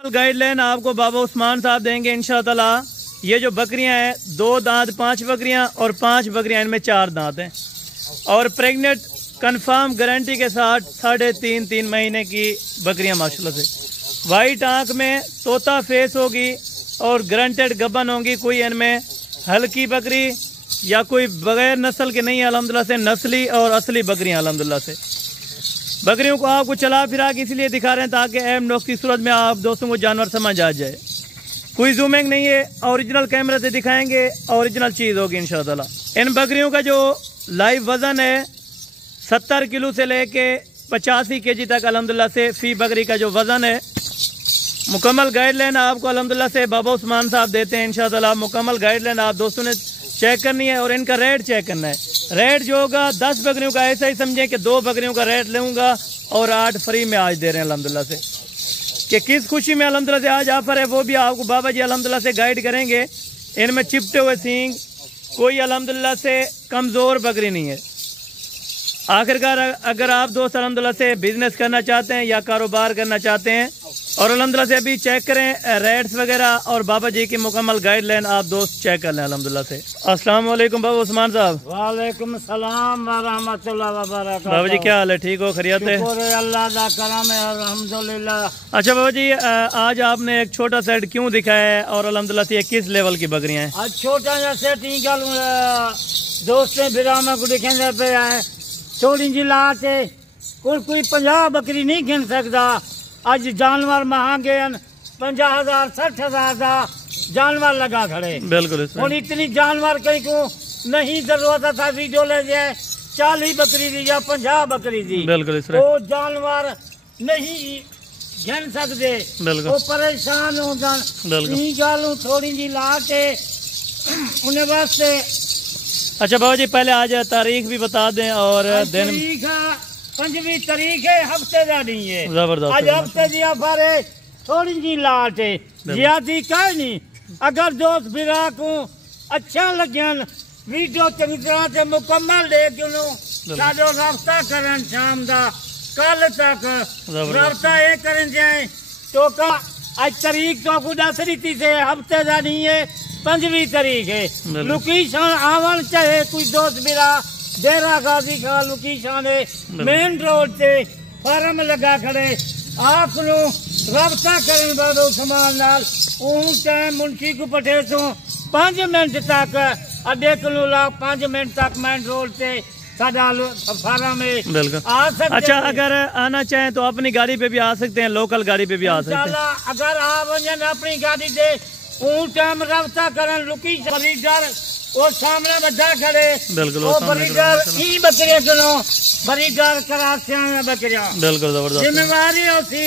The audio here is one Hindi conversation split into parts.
गाइडलाइन आपको बाबा उस्मान साहब देंगे इंशाअल्लाह। ये जो बकरियां हैं 2 दांत 5 बकरियां और 5 बकरियां, इनमें 4 दांत हैं और प्रेग्नेंट कंफर्म गारंटी के साथ 3.5 महीने की बकरियां माशाल्लाह से। वाइट आंख में तोता फेस होगी और गारंटेड गबन होंगी। कोई इनमें हल्की बकरी या कोई बगैर नस्ल के नहीं है अल्हम्दुलिल्लाह से, नस्ली और असली बकरियां अल्हम्दुलिल्लाह से। बकरियों को आपको चला फिरा के इसलिए दिखा रहे हैं ताकि अहम नोक की सूरत में आप दोस्तों को जानवर समझ आ जाए। कोई जूमिंग नहीं है, ओरिजिनल कैमरे से दिखाएंगे, ओरिजिनल चीज़ होगी इंशाअल्लाह। इन बकरियों का जो लाइव वज़न है 70 किलो से लेके 85 केजी तक अल्हम्दुलिल्लाह से फी बकरी का जो वज़न है। मुकम्मल गाइडलाइन आपको अल्हम्दुलिल्लाह से बाबा उस्मान साहब देते हैं इंशाअल्लाह। मुकम्मल गाइडलाइन आप दोस्तों ने चेक करनी है और इनका रेट चेक करना है। रेट जो होगा 10 बकरियों का ऐसा ही समझें कि 2 बकरियों का रेट लूँगा और 8 फ्री में आज दे रहे हैं अल्हम्दुलिल्लाह से। कि किस खुशी में अल्हम्दुलिल्लाह से आज ऑफर है वो भी आपको बाबा जी अल्हम्दुलिल्लाह से गाइड करेंगे। इनमें चिपटे हुए सींग, कोई अल्हम्दुलिल्लाह से कमज़ोर बकरी नहीं है। आखिरकार अगर आप दोस्त अल्हम्दुलिल्लाह से बिजनेस करना चाहते हैं या कारोबार करना चाहते हैं और अल्हम्दुलिल्लाह से अभी चेक करें रेट्स वगैरह और बाबा जी की मुकम्मल गाइडलाइन आप दोस्त चेक कर लें अल्हम्दुलिल्लाह से। अस्सलाम वालेकुम बाबा उस्मान साहब। वालेकुम सलाम व रहमतुल्लाह व बरकातहू। बाबा जी क्या हाल है, ठीक हो, खैरियत है? अल्लाह दा करम है अल्हम्दुलिल्लाह। अच्छा बाबा जी आज आपने एक छोटा सेट क्यों दिखाया है और अल्हम्दुलिल्लाह से ये किस लेवल की बकरियां हैं? आज छोटा सा सेट ही गल दोस्तें बिरामा को दिखेंगे पे है थोड़ी जी लाट कोई 50 बकरी नहीं गिन सकता। आज जानवर महंगे 50,000 60,000 का जानवर लगा खड़े। बिल्कुल और इतनी जानवर कहीं को नहीं जरूरत था वीडियो ले जाए 40 बकरी दी या 50 बकरी दी। बिल्कुल वो जानवर नहीं गिन सकते, वो परेशान हो जान थोड़ी जी ला के उन्हें वास्ते। अच्छा बाबा जी पहले आज तारीख भी बता दें और दिन। 5वीं तारीख है, हफ्ते का नहीं है। जबरदस्त आज हफ्ते की ऑफर है, थोड़ी जी लाट है, ज्यादा का नहीं। अगर दोस्त बिरा को अच्छा लगन वीडियो चंगी तरह से मुकम्मल देख साडो रब्ता करन शाम का कल तक रब्ता ये करन जाए तो का आज तारीख तो आपको 10 रीति से हफ्ते का नहीं है, 5वीं तारीख है। लोकेशन आवन चाहे कोई दोस्त बिरा डेरा गाजी का लोकेशन है, मेन रोड से फार्म लगा खड़े आप रब्ता करें बाबा उस्मान नाल। टाइम मुंशी को पटे तो 5 मिनट तक अड्डे किलो ला 5 मिनट तक मेन रोड से फार्म में आ सकते। अच्छा अगर आना चाहें तो अपनी गाड़ी पे भी आ सकते हैं, लोकल गाड़ी पे भी आ सकते हैं। अगर आप अपनी गाड़ी से टाइम रब्ता करें लोकेशन और सामने बच्चा खड़े बकरिया सुनो बरीडर करासिया बकरिया बिल्कुल जबरदस्त जिम्मेवारी होती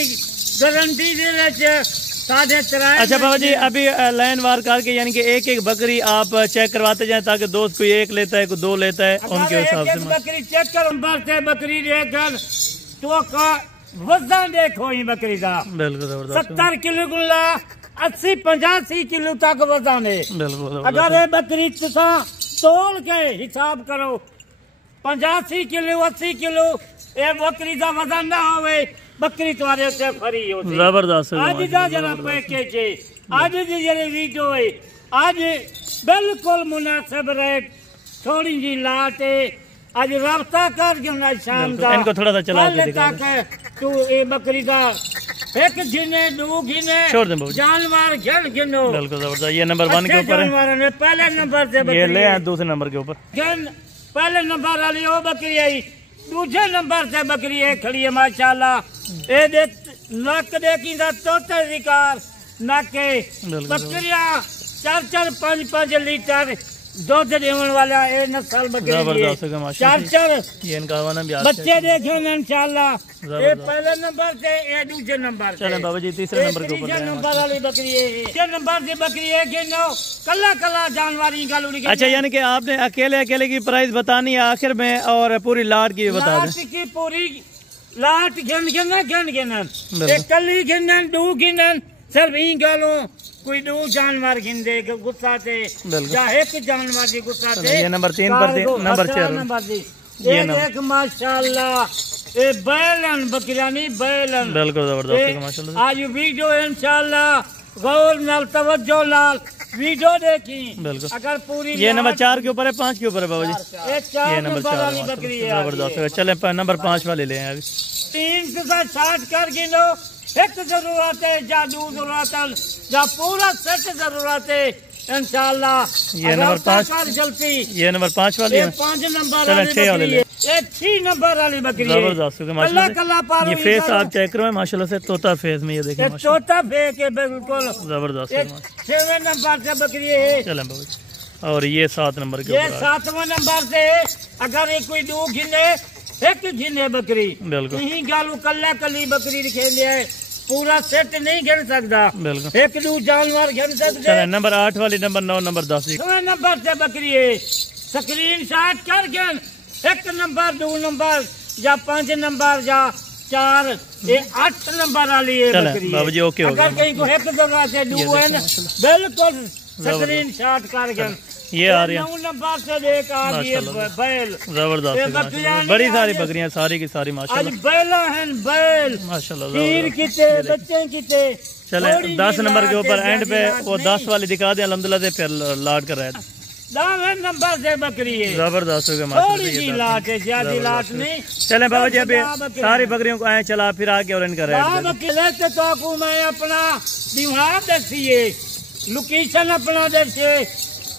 गारंटी दे। अच्छा बाबा जी अभी लाइन वार करके यानी कि एक एक बकरी आप चेक करवाते जाएं ताकि दोस्त कोई 1 लेता है कोई 2 लेता है उनके हिसाब से बकरी चेक कर बकरी देखकर तो वजन देखो ही बकरी का। बिल्कुल जबरदस्त 70 किलो 80-85 किलो तक वजन है। अगर ये बकरी तुसा तोल के हिसाब करो 85 किलो 80 किलो ये बकरी का वजन ना होवे बकरी तुम्हारे से फरी होती जबरदस्त। आज का जरा पैकेज है, आज की जरा वीडियो है, आज बिल्कुल मुनासिब रेट थोड़ी जी लाट है। आज रब्ता कर शाम का इनको थोड़ा सा चला के दिखा तू ये बकरी का 1 गिने 2 गिने जानवर गिनो। बिल्कुल जबरदस्त। ये नंबर 1 के ऊपर है, पहले नंबर से ये ले आए दूसरे नंबर के ऊपर पहले नंबर वाली वो बकरी आई, दूसरे नंबर से बकरी है खड़ी है माशाल्लाह। ये देख नक देखी तोते शिकार नके बकरिया 4-4 5-5 लीटर दूध देने वाला ये नस्ल बकरी 4-4 बच्चे देखे इंशाल्लाह। ये पहले नंबर से ये दूसरे नंबर। चले बाबा जी तीसरे नंबर के ऊपर नंबर वाली बकरी है, तीसरे नंबर से बकरी है कि नो कला जानवारी का। अच्छा यानी कि आपने अकेले की प्राइस बतानी है आखिर में और पूरी लाट की बता दें। की पूरी लाट गिन कली गिनन 2 गिनन सिर्फ ई गालों कोई 2 जानवर गिनदे गुस्सा से या 1 जानवर की गुस्सा से। ये नंबर 3 पर दे, नंबर 4 नंबर दी ये देख माशाल्लाह ये बैलन बकरियां नहीं बैलन। बिल्कुल जबरदस्त माशाल्लाह। आज वीडियो इंशाल्लाह गौर नाल तवज्जो नाल वीडियो देखी। बिल्कुल। अगर पूरी ये नंबर 4 के ऊपर है, 5 के ऊपर है बाबा जी। ये नंबर 4 वाली बकरी है जबरदस्त। चले नंबर 5 वाले ले अभी। 3 के साथ 60 कर गिनो। एक जरूरत है या दो जरूरत है या पूरा सेट जरूरत है इंशाल्लाह। ये नंबर 5 जल्दी। ये नंबर 5 वाली है। 5 नंबर चले 6 वाले ले। ये 6 नंबर वाली बकरी है। जबरदस्त माशाल्लाह। ये फेस आप चेक करो माशाल्लाह से तोता फेस में, ये देखें तोता फेस है बिल्कुल जबरदस्त। 6वें नंबर से बकरी है। चलें बाबा जी। और ये 7 नंबर के ये ऊपर 7वें नंबर से अगर ये कोई दो गिने एक गिने बकरी बिल्कुल नहीं गालू कल्ला कली बकरी दिखे है। पूरा सेट नहीं गिन सकता बिल्कुल। एक दो जानवर गिन सकते। नंबर 8 वाली, नंबर 9, नंबर 10 नंबर से बकरी है। स्क्रीन शॉट कर गिन। 1 नंबर 2 नंबर या 5 नंबर या 4 ये 8 नंबर वाली है बकरी। बाबा जी ओके हो गया। अगर कहीं को एक जगह से दो है बिल्कुल स्क्रीन शॉट कर गिन। ये आ रही है 9 नंबर से देख आ रही है बैल जबरदस्त। बड़ी सारी बकरियां सारी की सारी माशाल्लाह। आज बैला हैं बैल माशाल्लाह। खीर किते बच्चे किते। चले 10 नंबर के ऊपर एंड पे वो 10 वाली दिखा दे अल्हम्दुलिल्लाह से, फिर लाट कर रहे हैं। 10 नंबर से बकरी है जबरदस्त हो गया थोड़ी माशाल्लाह। सी लाट है, ज्यादा लाट नहीं। चले बाबा जी अभी सारी बकरियों को आए चला फिर आके और इनका रेट लेते तो आपको मैं अपना दिमाग दसिए, लोकेशन अपना दसिए,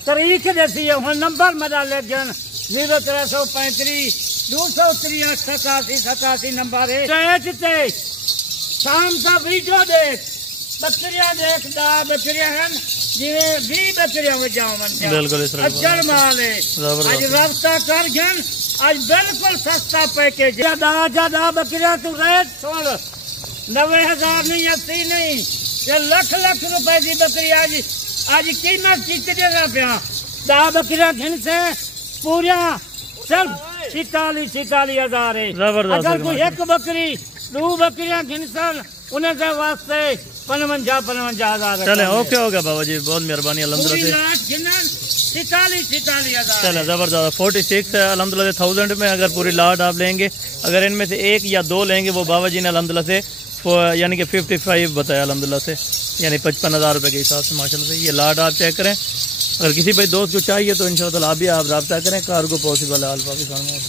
तारीख दसिए। हम नंबर मजा ले 0335 263 87 नंबर है। शाम का वीडियो देख बकरियां देख दा बकरियां हैं जिन्हें 20 बकरियां में जाओ मन बिल्कुल अच्छा माल है। आज रब्ता कर गन आज बिल्कुल सस्ता पैकेज। ज्यादा बकरियां तू रेट छोड़ 90,000 नहीं 80 नहीं ये लाख रुपए की बकरी आज कीमत कितने रुपया 10 बकरियां घिन से पूरा सिर्फ 47,000 है। अगर कोई एक बकरी 2 बकरियां घिन सन उनके वास्ते 55,000। चले ओके हो गया बाबा जी, बहुत मेहरबानी अल्हम्दुलिल्लाह से। 47,000 चले जबरदस्त 46 है अल्हम्दुलिल्लाह से 1000 में। अगर पूरी लाट आप लेंगे, अगर इनमें से 1 या 2 लेंगे वो बाबा जी ने अल्हम्दुलिल्लाह से यानी कि 55 बताया अल्हम्दुलिल्लाह से, यानी 55,000 रुपये के हिसाब से माशाल्लाह से। ये लाट आप चेक करें। अगर किसी भाई दोस्त को चाहिए तो इंशाअल्लाह आप भी आप रब्ता करें। कार्गो पॉसिबल है ऑल पाकिस्तान में।